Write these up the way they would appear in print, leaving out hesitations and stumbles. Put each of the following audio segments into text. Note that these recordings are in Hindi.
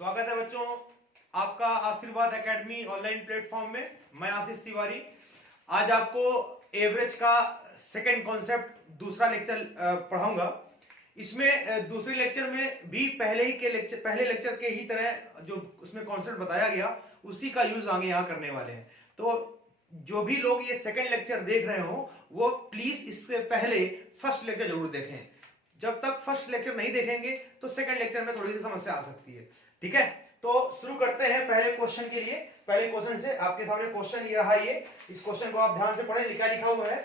स्वागत है बच्चों आपका आशीर्वाद एकेडमी ऑनलाइन प्लेटफॉर्म में। मैं आशीष तिवारी आज आपको एवरेज का सेकंड कॉन्सेप्ट दूसरा लेक्चर पढ़ाऊंगा। इसमें दूसरे लेक्चर में भी पहले लेक्चर के ही तरह जो उसमें कॉन्सेप्ट बताया गया उसी का यूज आगे यहाँ करने वाले हैं। तो जो भी लोग ये सेकंड लेक्चर देख रहे हो वो प्लीज इससे पहले फर्स्ट लेक्चर जरूर देखें। जब तक फर्स्ट लेक्चर नहीं देखेंगे तो सेकंड लेक्चर में थोड़ी सी समस्या आ सकती है। ठीक है, तो शुरू करते हैं पहले क्वेश्चन के लिए। पहले क्वेश्चन से आपके सामने क्वेश्चन ये रहा। ये इस क्वेश्चन को आप ध्यान से पढ़ें। लिखा हुआ है,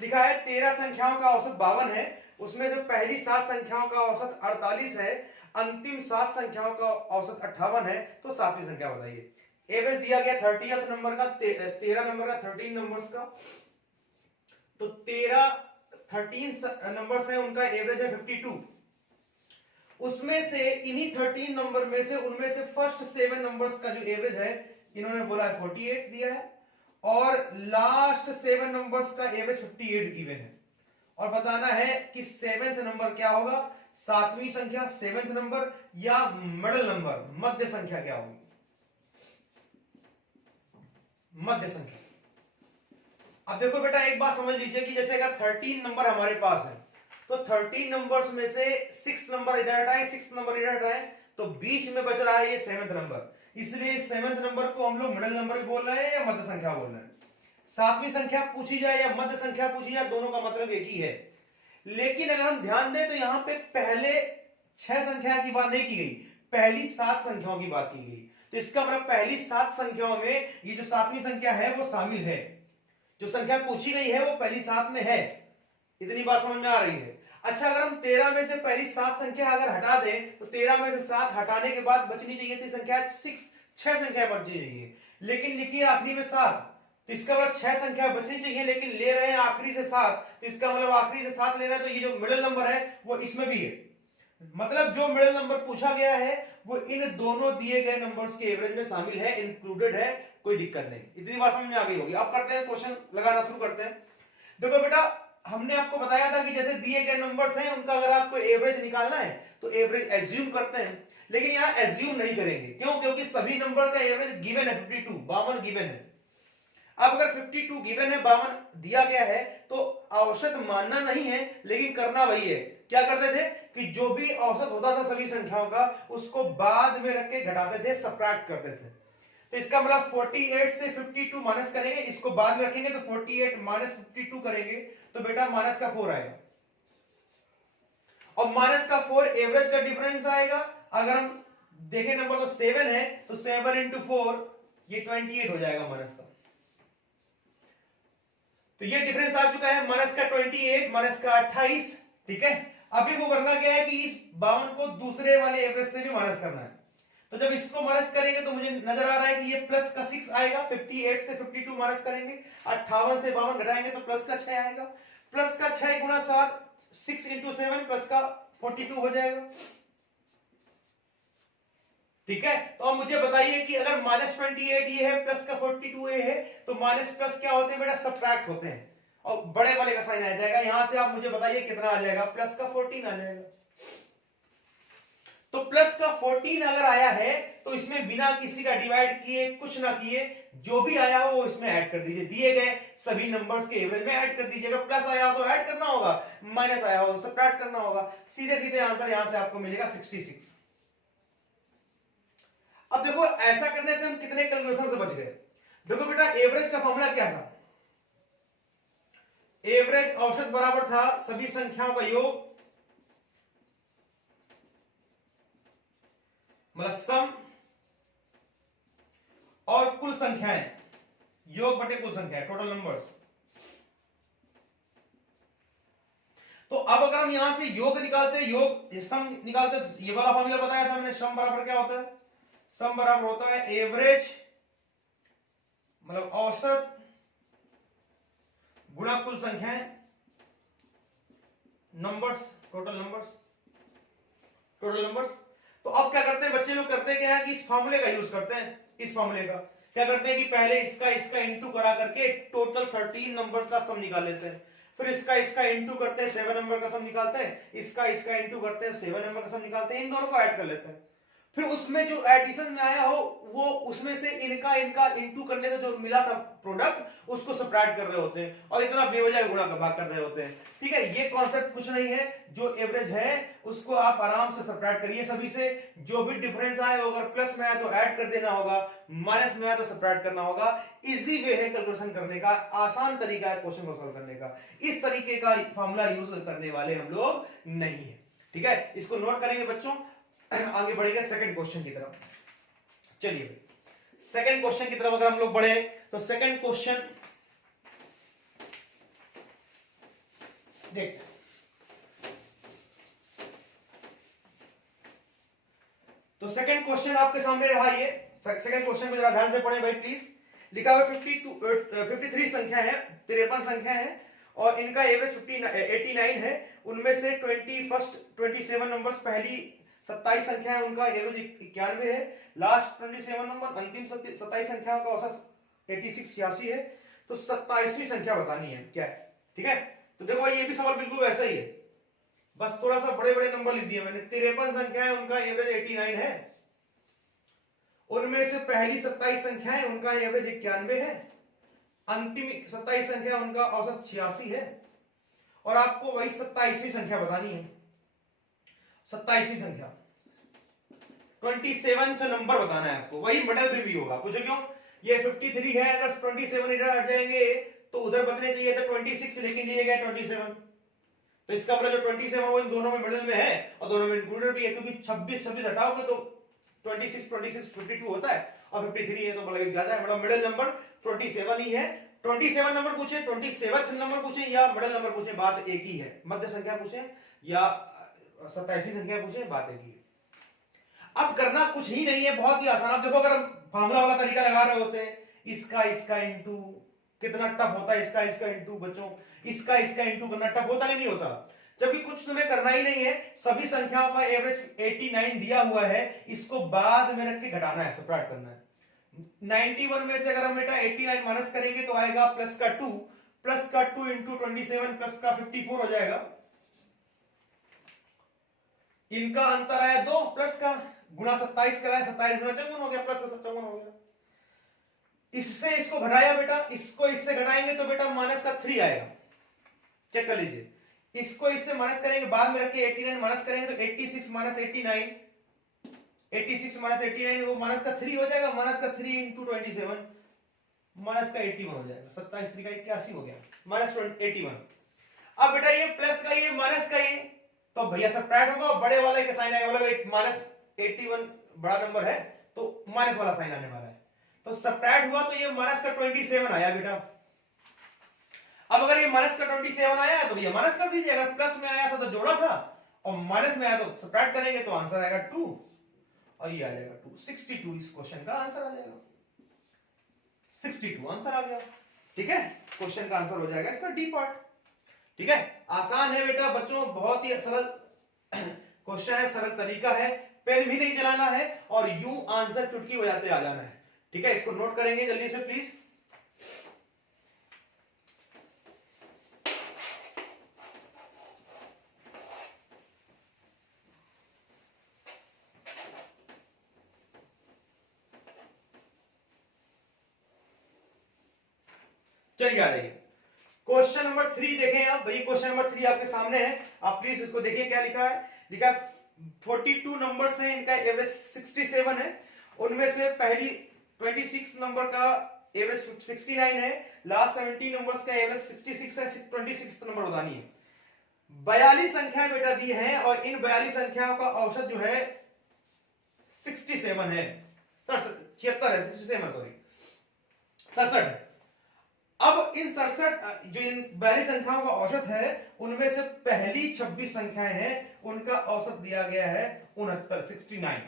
लिखा है 13 संख्याओं का औसत 52 है, उसमें से पहली 7 संख्याओं का औसत 48 है, अंतिम 7 संख्याओं का औसत 58 है, तो सातवीं संख्या बताइए। एवरेज दिया गया 30th नंबर का, 13 नंबर का, 13 नंबर्स का। तो 13 नंबर्स है, उनका एवरेज है 52। उसमें से इन्हीं 13 नंबर में से उनमें से फर्स्ट 7 नंबर्स का जो एवरेज है इन्होंने बोला है 48 दिया है, और लास्ट 7 नंबर्स का एवरेज 58 गिवन है। और बताना है कि 7th नंबर क्या होगा, सातवीं संख्या 7th नंबर या मिडिल नंबर मध्य संख्या क्या होगी, मध्य संख्या। अब देखो बेटा एक बात समझ लीजिए कि जैसे अगर 13 नंबर हमारे पास है तो 13 नंबर्स में से 6 नंबर इधर हटाए, 6 नंबर इधर हटाए, तो बीच में बच रहा है ये 7th नंबर। इसलिए 7th नंबर को हम लोग मिडिल नंबर बोल रहे हैं या मध्य संख्या बोल रहे हैं। सातवीं संख्या पूछी जाए या मध्य संख्या पूछी जाए, दोनों का मतलब एक ही है। लेकिन अगर हम ध्यान दें तो यहां पे पहले 6 संख्या की बात नहीं की गई, पहली 7 संख्याओं की बात की गई। तो इसका मतलब पहली 7 संख्याओं में ये जो सातवीं संख्या है वो शामिल है। जो संख्या पूछी गई है वो पहली 7 में है। इतनी बात समझ में आ रही है। अच्छा, अगर हम 13 में से पहली 7 संख्या अगर हटा दें तो 13 में से 7 हटाने के बाद बचनी चाहिए थी संख्या 6 संख्या बचनी चाहिए, लेकिन लिखी है आखिरी में 7। तो इसका मतलब 6 संख्या बचनी चाहिए, लेकिन ले रहे हैं आखिरी से 7। तो इसका मतलब आखिरी से 7 ले रहे हैं, तो ये जो मिडिल नंबर है वो इसमें भी है। मतलब जो मिडिल नंबर पूछा गया है वो इन दोनों दिए गए नंबर्स के एवरेज में शामिल है, इंक्लूडेड है, कोई दिक्कत नहीं। इतनी बात समझ में आ गई होगी। अब करते हैं क्वेश्चन लगाना शुरू करते हैं। देखो बेटा हमने आपको बताया था कि जैसे दिए गए नंबर्स हैं उनका अगर आपको एवरेज निकालना है तो एवरेज एज्यूम करते हैं, लेकिन यहां एज्यूम नहीं करेंगे। क्यों? क्योंकि सभी नंबर का एवरेज गिवन है 52, 52 गिवन है। अब अगर 52 गिवन है, 52 दिया गया है, तो औसत मानना नहीं है, लेकिन करना वही है। क्या करते थे कि जो भी औसत होता था सभी संख्याओं का उसको बाद में रख के घटाते थे, सब्ट्रैक्ट करते थे। तो इसका मतलब 48 से 52 माइनस करेंगे, इसको बाद में रखेंगे तो 48 माइनस 52 करेंगे तो बेटा माइनस का 4 आएगा, और माइनस का 4 एवरेज का डिफरेंस आएगा। अगर हम देखें नंबर तो 7 है, तो 7 इंटू 4 ये 28 हो जाएगा माइनस का। तो ये डिफरेंस आ चुका है, माइनस का 28 माइनस का 28। ठीक है, अभी वो करना क्या है कि इस 52 को दूसरे वाले एवरेज से भी माइनस करना है। तो जब इसको माइनस करेंगे तो मुझे नजर आ रहा है कि ये प्लस का 6 आएगा। 58 से 52 माइनस करेंगे, 58 से 52 घटाएंगे तो प्लस का 6 आएगा। प्लस का 6 गुना 7, 6 इंटू 7 प्लस का 42 हो जाएगा। ठीक है, तो अब मुझे बताइए कि अगर माइनस 28 ये है, प्लस का 42 ये है, तो माइनस प्लस क्या होते हैं बेटा, सब्ट्रैक्ट होते हैं, और बड़े वाले का साइन आ जाएगा। यहां से आप मुझे बताइए कितना आ जाएगा, प्लस का 14 आ जाएगा। तो प्लस का 14 अगर आया है तो इसमें बिना किसी का डिवाइड किए, कुछ ना किए, जो भी आया हो वो इसमें ऐड कर दीजिए। दिए गए सभी नंबर्स के एवरेज में ऐड कर दीजिएगा। प्लस आया हो तो ऐड करना होगा, माइनस आया हो तो सब्ट्रैक्ट करना होगा। सीधे सीधे आंसर यहां से आपको मिलेगा 66। अब देखो ऐसा करने से हम कितने कैलकुलेशन से बच गए। देखो बेटा एवरेज का फॉर्मूला क्या था, एवरेज औसत बराबर था सभी संख्याओं का योग, मतलब सम, और कुल संख्याएं, योग बटे कुल संख्याएं, टोटल नंबर्स। तो अब अगर हम यहां से योग निकालते, योग सम निकालते, ये वाला फॉर्मूला बताया था मैंने, सम बराबर क्या होता है, सम बराबर होता है एवरेज मतलब औसत गुणा कुल संख्याएं, numbers, total numbers, total numbers. तो अब क्या करते हैं बच्चे लोग, करते क्या है कि इस फॉर्मूले का यूज करते हैं। इस फॉर्मूले का क्या करते हैं कि पहले इसका इंटू करा करके टोटल 13 नंबर का सम निकाल लेते हैं, फिर इसका इंटू करते हैं, 7 नंबर का सम निकालते हैं, इसका इंटू करते हैं, 7 नंबर का सम निकालते हैं, इन दोनों को ऐड कर लेते हैं। फिर उसमें जो एडिशन में आया हो वो उसमें से इनका इनका इनटू करने का जो मिला था प्रोडक्ट उसको सबट्रैक्ट कर रहे होते हैं और इतना बेवजह गुणा का भाग कर रहे होते हैं। ठीक है, ये कॉन्सेप्ट कुछ नहीं है, जो एवरेज है उसको आप आराम से सबट्रैक्ट करिए सभी से, जो भी डिफरेंस आए अगर प्लस में आया तो ऐड कर देना होगा, माइनस में आया तो सबट्रैक्ट करना होगा। इजी वे है कैलकुलेशन करने का, आसान तरीका है क्वेश्चन को सॉल्व करने का, इस तरीके का फॉर्मूला यूज करने वाले हम लोग नहीं है। ठीक है, इसको नोट करेंगे बच्चों, आगे बढ़ेंगे सेकंड क्वेश्चन की तरफ। चलिए सेकंड क्वेश्चन की तरफ अगर हम लोग बढ़े तो सेकंड क्वेश्चन देख, तो सेकंड क्वेश्चन आपके सामने रहा, ये सेकंड क्वेश्चन को जरा ध्यान से पढ़ें भाई प्लीज। लिखा हुआ 53 संख्या है, 53 संख्या है और इनका एवरेज 89 है। उनमें से 27 नंबर्स, पहली 27 संख्या है उनका एवरेज 91 है, लास्ट 27 नंबर अंतिम 27 संख्याओं का औसत 86 है। तो 27वीं संख्या बतानी है क्या है। ठीक है, तो देखो भाई ये भी सवाल बिल्कुल वैसा ही है, बस थोड़ा सा बड़े बड़े नंबर लिख दिए मैंने। 53 संख्या है उनका एवरेज 89 है, उनमें से पहली 27 संख्या है उनका एवरेज 91 है, अंतिम 27 संख्या उनका औसत 86 है और आपको वही 27वीं संख्या बतानी है। 27वीं संख्या 27th नंबर बताना है आपको, वही मिडल में भी होगा। पूछो क्यों, ये 53 है, अगर 27 इधर हट जाएंगे तो उधर बचने चाहिए था 26, लेकिन लिए गए 27, तो इसका मतलब जो 27 वो इन दोनों में मिडिल में है और दोनों में इंक्लूडेड भी है, क्योंकि 26 हटाओगे तो 26 52 होता है और 53 है तो मतलब ज्यादा है, मतलब मिडिल नंबर 27 ही है। 27 नंबर पूछे, 27th नंबर पूछे या मिडिल नंबर पूछे, बात एक ही है। मध्य संख्या पूछे या 27वीं संख्या पूछे, बात एक ही है। अब करना कुछ ही नहीं है, बहुत ही आसान। आप देखो अगर फार्मूला वाला तरीका लगा रहे होते हैं, इसका इंटू, कितना टफ होता है इसका इंटू बच्चों, इसका इंटू करना टफ होता नहीं होता, जबकि कुछ तुम्हें करना ही नहीं है। सभी संख्याओं का एवरेज 89 दिया हुआ है, इसको बाद में रख के घटाना है, सबट्रैक्ट करना है। 91 में से अगर हम बेटा 89 माइनस करेंगे तो आएगा प्लस का 2 इंटू 27 प्लस का 54 हो जाएगा। इनका अंतर आया 2, प्लस का गुणा 27 कराया, 27 गुणा 54 हो गया, प्लस का 57 हो गया। इससे इसको घटाया बेटा, इसको इससे घटाएंगे तो बेटा माइनस का 3 आएगा, चेक कर लीजिए। इसको इससे माइनस करेंगे, बाद में रख के 89 माइनस करेंगे तो 86 माइनस 89, 86 माइनस 89 वो माइनस का 3 हो जाएगा, माइनस का 3 इंटू 27 माइनस का 81 हो जाएगा, 27 3 का 81 हो गया, माइनस 81। अब बेटा ये प्लस का ये माइनस का ये, तो भैया सबट्रैक्ट होगा, बड़े वाले का साइन आएगा, मतलब माइनस 81 बड़ा नंबर है तो माइनस वाला साइन आने वाला है, तो सबट्रैक्ट हुआ तो ये माइनस का 27 आया बेटा। अब अगर ये माइनस का 27 आया तो ये माइनस कर दीजिए, अगर प्लस में आया था तो जोड़ा था और माइनस में आया तो सबट्रैक्ट करेंगे तो आंसर आएगा 2 और ये आ जाएगा 2, 62 इस क्वेश्चन का आंसर आ जाएगा, 62 आंसर आ गया। ठीक है, क्वेश्चन का आंसर हो जाएगा इसका डी पार्ट। ठीक है, आसान है बेटा बच्चों, बहुत ही सरल क्वेश्चन है, सरल तरीका है, पेन भी नहीं चलाना है और यूं आंसर चुटकी बजाते आ जाना है। ठीक है, इसको नोट करेंगे जल्दी से प्लीज। चलिए आ जाइए क्वेश्चन नंबर 3 देखें आप भाई, क्वेश्चन नंबर 3 आपके सामने है, आप प्लीज इसको देखिए क्या लिखा है। लिखा है 42 नंबर्स हैं, इनका एवरेज 67 है, उनमें से पहली 26 नंबर का एवरेज 69 है, लास्ट 17 नंबर्स का एवरेज 66 है, 26 नंबर बतानी है। 42 संख्याएं बेटा दी हैं और इन 42 संख्याओं का औसत जो है 67 है, 76 है, 67 सॉरी 67 है। अब इन 67 जो इन 42 संख्याओं का औसत है उनमें से पहली 26 संख्याएं हैं, उनका औसत दिया गया है 69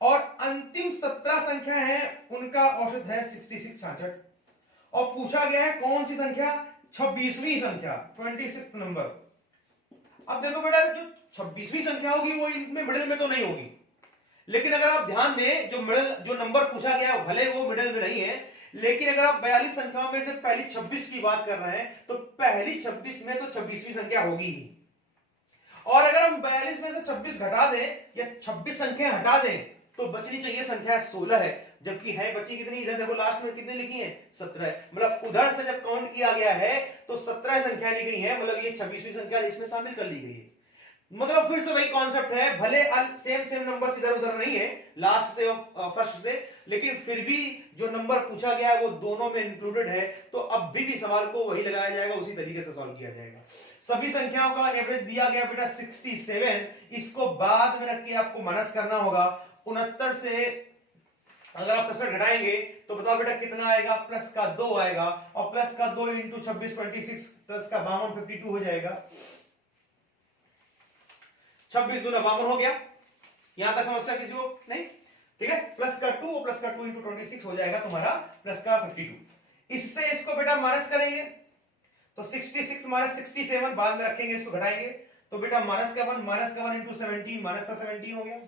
और अंतिम 17 संख्या है उनका औसत है 66 और पूछा गया है कौन सी संख्या, 26वीं संख्या, 26th नंबर। अब देखो बेटा जो 26वीं संख्या होगी वो इनमें मिडिल में तो नहीं होगी, लेकिन अगर आप ध्यान दें जो नंबर पूछा गया भले वो मिडिल में नहीं है, लेकिन अगर आप 42 संख्याओं में से पहली 26 की बात कर रहे हैं तो पहली 26 में तो 26वीं संख्या होगी ही। और अगर हम 42 में से 26 घटा दें या 26 संख्या हटा दें तो बचनी चाहिए संख्या 16 है, जबकि है बची कितनी, इधर देखो लास्ट में कितनी लिखी है 17, मतलब उधर से जब काउंट किया गया है तो 17 संख्या ली गई है, मतलब ये 26वीं संख्या इसमें शामिल कर ली गई है। मतलब फिर से वही कॉन्सेप्ट है, भले सेम नंबर्स इधर उधर नहीं है लास्ट से और फर्स्ट से, लेकिन फिर भी जो नंबर पूछा गया है वो दोनों में इंक्लूडेड है, तो अब भी सवाल को वही लगाया जाएगा, उसी तरीके से सॉल्व किया जाएगा। सभी संख्याओं का एवरेज दिया गया बेटा 67, इसको बाद में रख के आपको माइनस करना होगा। 69 से अगर आप 67 घटाएंगे तो बताओ बेटा कितना आएगा, प्लस का 2 आएगा, और प्लस का 2 इंटू 26 26, प्लस का 52 52 हो जाएगा। 26 दूना 52 हो गया, यहां तक समस्या किसी को नहीं, ठीक है। प्लस का 2 प्लस का 2 इंटू 26 हो जाएगा तुम्हारा प्लस का 52। इससे इसको बेटा माइनस करेंगे तो 66 माइनस 67 बाद में रखेंगे, इसको घटाएंगे तो बेटा माइनस का 1 इंटू 17 माइनस का 17 हो गया।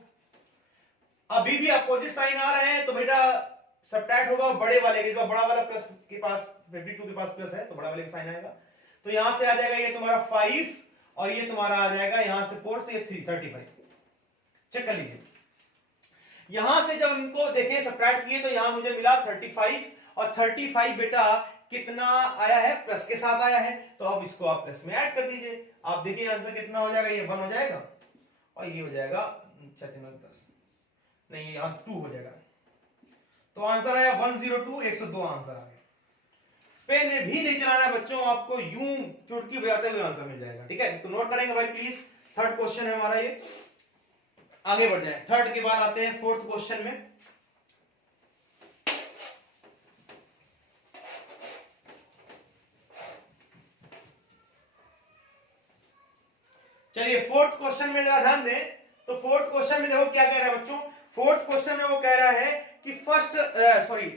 अभी भी अपोजिट साइन आ रहे हैं तो बेटा सब्ट्रैक्ट होगा बड़े वाले के, जो बड़ा वाला प्लस के पास 52 के पास प्लस है तो बड़ा वाले का साइन आएगा, तो यहां से आ जाएगा ये तुम्हारा 5 और ये तुम्हारा आ जाएगा यहां से 4 से ये 3 35। चेक कर लीजिए, यहां से जब इनको देखें सब्ट्रैक्ट किए तो यहां मुझे मिला 35, और 35 बेटा कितना आया है, प्लस के साथ आया है, तो अब इसको आप प्लस में ऐड कर दीजिए। आप देखिए आंसर कितना हो जाएगा, ये 1 हो जाएगा और ये हो जाएगा 10 नहीं यहां 2 हो जाएगा, तो आंसर आया 102, 102 आंसर आ गया। पेन में भी नहीं चलाना बच्चों, आपको यूं चुटकी बजाते हुए आंसर मिल जाएगा, ठीक है। तो नोट करेंगे भाई प्लीज, थर्ड क्वेश्चन है हमारा ये। आगे बढ़ जाए, थर्ड के बाद आते हैं फोर्थ क्वेश्चन में। चलिए फोर्थ क्वेश्चन में जरा ध्यान दें, तो फोर्थ क्वेश्चन में देखो क्या कह रहा है बच्चों। फोर्थ क्वेश्चन में वो कह रहा है कि फर्स्ट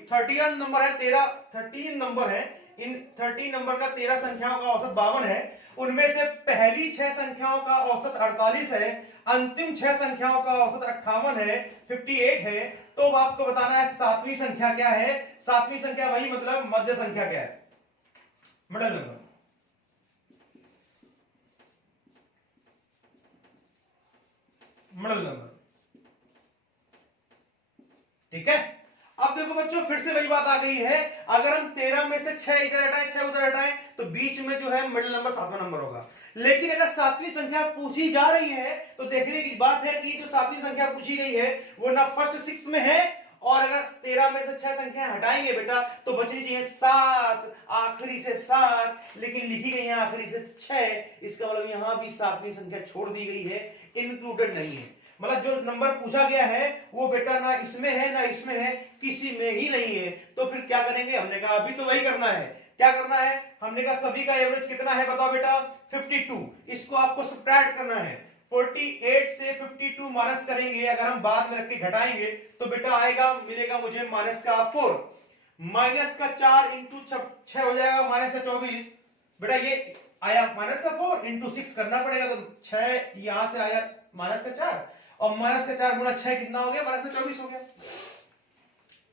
13 नंबर है, 13 नंबर है, इन 13 नंबर का 13 संख्याओं का औसत 52 है, उनमें से पहली 6 संख्याओं का औसत 48 है, अंतिम 6 संख्याओं का औसत 58 है, 58 है। तो अब आपको बताना है सातवीं संख्या क्या है। सातवीं संख्या वही मतलब मध्य संख्या क्या है, मिडिल नंबर, मिडिल नंबर, ठीक है। अब देखो बच्चों फिर से वही बात आ गई है, अगर हम 13 में से 6 इधर हटाएं 6 उधर हटाएं तो बीच में जो है मिडिल नंबर 7वां नंबर होगा। लेकिन अगर सातवीं संख्या पूछी जा रही है तो देखने की बात है कि जो सातवीं संख्या पूछी गई है वो ना फर्स्ट 6 में है, और अगर 13 में से 6 संख्याएं हटाएंगे बेटा तो बचनी चाहिए 7, आखिरी से 7, लेकिन लिखी गई है आखिरी से 6, इसका मतलब यहां भी सातवीं संख्या छोड़ दी गई है, इंक्लूडेड नहीं है। मतलब जो नंबर पूछा गया है वो बेटा ना इसमें है ना इसमें है, किसी में ही नहीं है। तो फिर क्या करेंगे, हमने कहा अभी तो वही करना है, क्या करना है, हमने कहा सभी का एवरेज कितना है बताओ बेटा 52, इसको आपको सब्ट्रैक्ट करना है। 48 से 52 माइनस करेंगे, अगर हम बाद में रख के घटाएंगे तो बेटा आएगा मिलेगा मुझे माइनस का 4, माइनस का 4 इंटू 6 हो जाएगा माइनस का 24, बेटा ये आया माइनस का 4 इंटू 6 करना पड़ेगा, तो 6 यहां से आया माइनस का 4, और माइनस का 4 गुना 6 कितना हो गया, माइनस का 24 हो गया।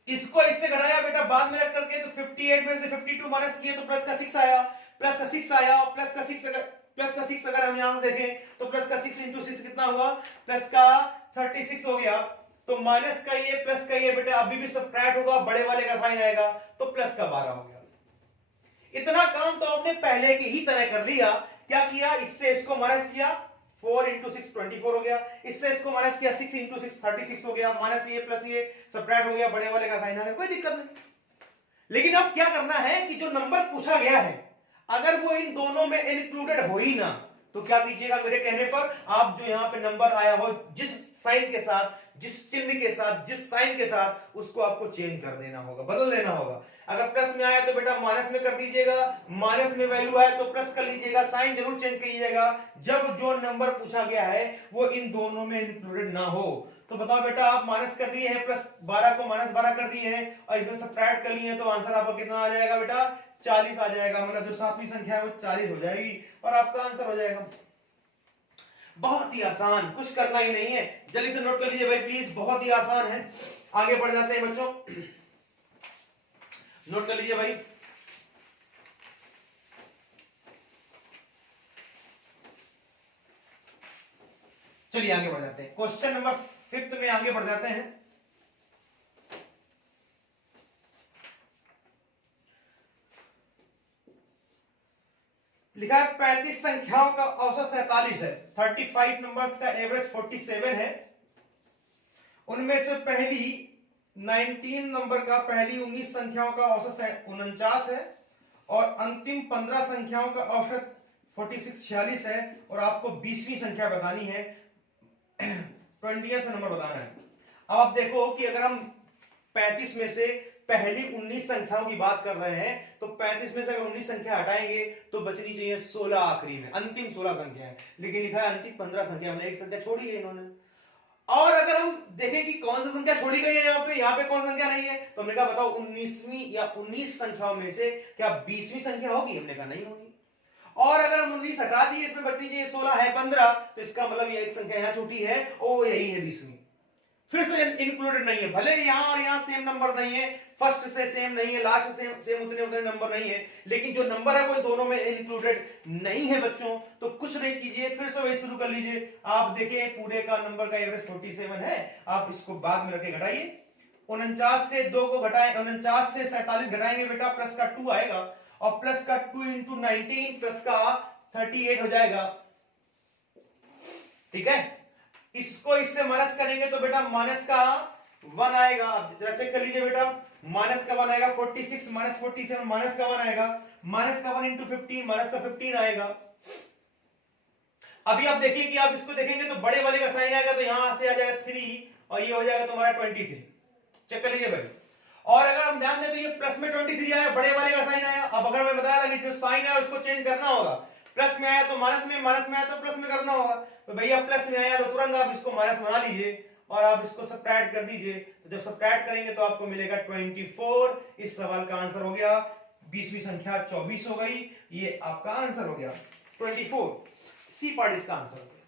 इसको इससे घटाया बेटा बाद में रख करके, तो 58 में से 52 माइनस किए तो प्लस का 6 आया, प्लस का 6 आया, और प्लस का 6 अगर हम यहां से देखें तो प्लस का 6 इंटू 6 कितना हुआ, प्लस का 36 हो गया। तो माइनस का ये प्लस का ये बेटा अभी भी सब्ट्रैक्ट होगा, बड़े वाले का साइन आएगा, तो प्लस का 12 हो गया। इतना काम तो आपने पहले की ही तरह कर लिया, क्या किया, इससे इसको माइनस किया, 4 इंटू 6 24 हो गया, इससे इसको माइनस किया 6 इंटू 6 36 हो गया, माइनस ये प्लस ये सब्ट्रैक्ट हो गया, बड़े वाले का साइन आ गया, कोई दिक्कत नहीं। लेकिन अब क्या करना है कि जो नंबर पूछा गया है अगर वो इन दोनों में इंक्लूडेड हो ही ना, तो क्या कीजिएगा, मेरे कहने पर आप जो यहां पे नंबर आया हो जिस साइन के साथ, जिस चिन्ह के साथ, जिस साइन के साथ, उसको आपको चेंज कर देना होगा, बदल देना होगा। अगर प्लस में आया तो बेटा माइनस में कर दीजिएगा, माइनस में वैल्यू आया तो प्लस कर लीजिएगा, साइन जरूर चेंज कीजिएगा जब जो नंबर पूछा गया है वो इन दोनों में इंक्लूडेड ना हो। तो बताओ बेटा आप माइनस कर दिए हैं, प्लस 12 को माइनस 12 कर दिए हैं और इसमें सब्ट्रैक्ट कर लिए हैं, तो आंसर आपका कितना आ जाएगा बेटा 40 आ जाएगा, मतलब जो सातवीं संख्या है वो 40 हो जाएगी और आपका आंसर हो जाएगा। बहुत ही आसान, कुछ करना ही नहीं है, जल्दी से नोट कर लीजिए भाई प्लीज, बहुत ही आसान है। आगे बढ़ जाते हैं बच्चों, नोट कर लीजिए भाई। चलिए आगे बढ़ जाते हैं, क्वेश्चन नंबर 5 में आगे बढ़ जाते हैं। लिखा है 35 संख्याओं का औसत 47 है, 35 नंबर्स का एवरेज 47 है। उनमें से पहली 19 नंबर का, पहली 19 संख्याओं का औसत 49 है और अंतिम 15 संख्याओं का औसत 46 है और आपको 20वीं संख्या बतानी है, 20th नंबर बताना है। अब आप देखो कि अगर हम 35 में से पहली 19 संख्याओं की बात कर रहे हैं तो 35 में से अगर 19 संख्या हटाएंगे तो बचनी चाहिए 16 आखिरी में, अंतिम 16 संख्या है, लेकिन लिखा है अंतिम 15 संख्या, मतलब एक संख्या छोड़ी है इन्होंने। और अगर हम देखें कि कौन सी संख्या छोड़ी गई है यहाँ पे कौन संख्या नहीं है, तो हमने कहा बताओ 19वीं या 19 संख्याओं में से क्या 20वीं संख्या होगी, हमने कहा नहीं होगी। और अगर हम 19 हटा दिए, इसमें बचनी चाहिए 16 है 15, तो इसका मतलब ये एक संख्या यहाँ छोटी है, ओ यही है 20वीं, फिर से इंक्लूडेड नहीं है। भले यहां और यहां सेम नंबर नहीं है, फर्स्ट से सेम नहीं है, लास्ट से सेम उतने नंबर नहीं है, लेकिन जो नंबर है वो दोनों में इंक्लूडेड नहीं है बच्चों। तो कुछ नहीं कीजिए, फिर से वही शुरू कर लीजिए। आप देखिए पूरे का नंबर का एवरेज 47 है, आप इसको बाद में रखे घटाइए, 49 से 2 को घटाएं, 49 से 47 घटाएंगे बेटा, प्लस का 2 आएगा और प्लस का 2 इंटू 19 प्लस का 38 हो जाएगा, ठीक है। इसको इससे माइनस करेंगे तो बेटा माइनस का 1 आएगा। अब जरा चेक कर लीजिए बेटा, माइनस का 1 आएगा, 46 माइनस 47 माइनस का 1 आएगा, माइनस का 1 इंटू 15 माइनस का 15 आएगा। अभी आप देखिए कि आप इसको देखेंगे तो बड़े वाले का साइन आएगा तो यहां से आ जाएगा 3 और ये हो जाएगा तुम्हारा 23। चेक कर लीजिए भाई। और अगर हम ध्यान दें तो ये प्लस में 23 आया, बड़े वाले का साइन आया। अब अगर मैं बताया था कि जो साइन है उसको चेंज करना होगा, प्लस में आया तो माइनस में, माइनस में आया तो प्लस में करना होगा। तो भैया प्लस में आया तो तुरंत आप इसको माइनस बना लीजिए और आप इसको सब्ट्रैक्ट कर दीजिए। तो जब सब्ट्रैक्ट करेंगे तो आपको मिलेगा 24। इस सवाल का आंसर हो गया 20वीं संख्या 24 हो गई, ये आपका आंसर हो गया 24। सी पार्ट इसका आंसर हो गया,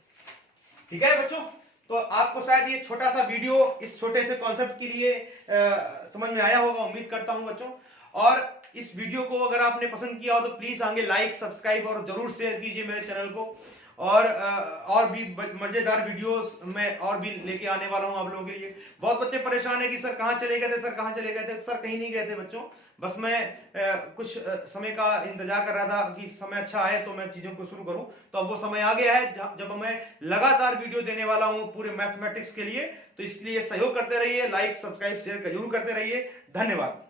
ठीक है बच्चों। तो आपको शायद ये छोटा सा वीडियो इस छोटे से कॉन्सेप्ट के लिए समझ में आया होगा, उम्मीद करता हूं बच्चों। और इस वीडियो को अगर आपने पसंद किया हो तो प्लीज आगे लाइक सब्सक्राइब और जरूर शेयर कीजिए मेरे चैनल को। और भी मजेदार वीडियोस मैं और भी लेके आने वाला हूं आप लोगों के लिए। बहुत बच्चे परेशान है कि सर कहां चले गए थे, सर कहां चले गए थे। सर कहीं नहीं गए थे बच्चों, बस मैं कुछ समय का इंतजार कर रहा था कि समय अच्छा आए तो मैं चीजों को शुरू करूं। तो अब वो समय आ गया है जब मैं लगातार वीडियो देने वाला हूं पूरे मैथमेटिक्स के लिए। तो इसलिए सहयोग करते रहिए, लाइक सब्सक्राइब शेयर जरूर करते रहिए। धन्यवाद।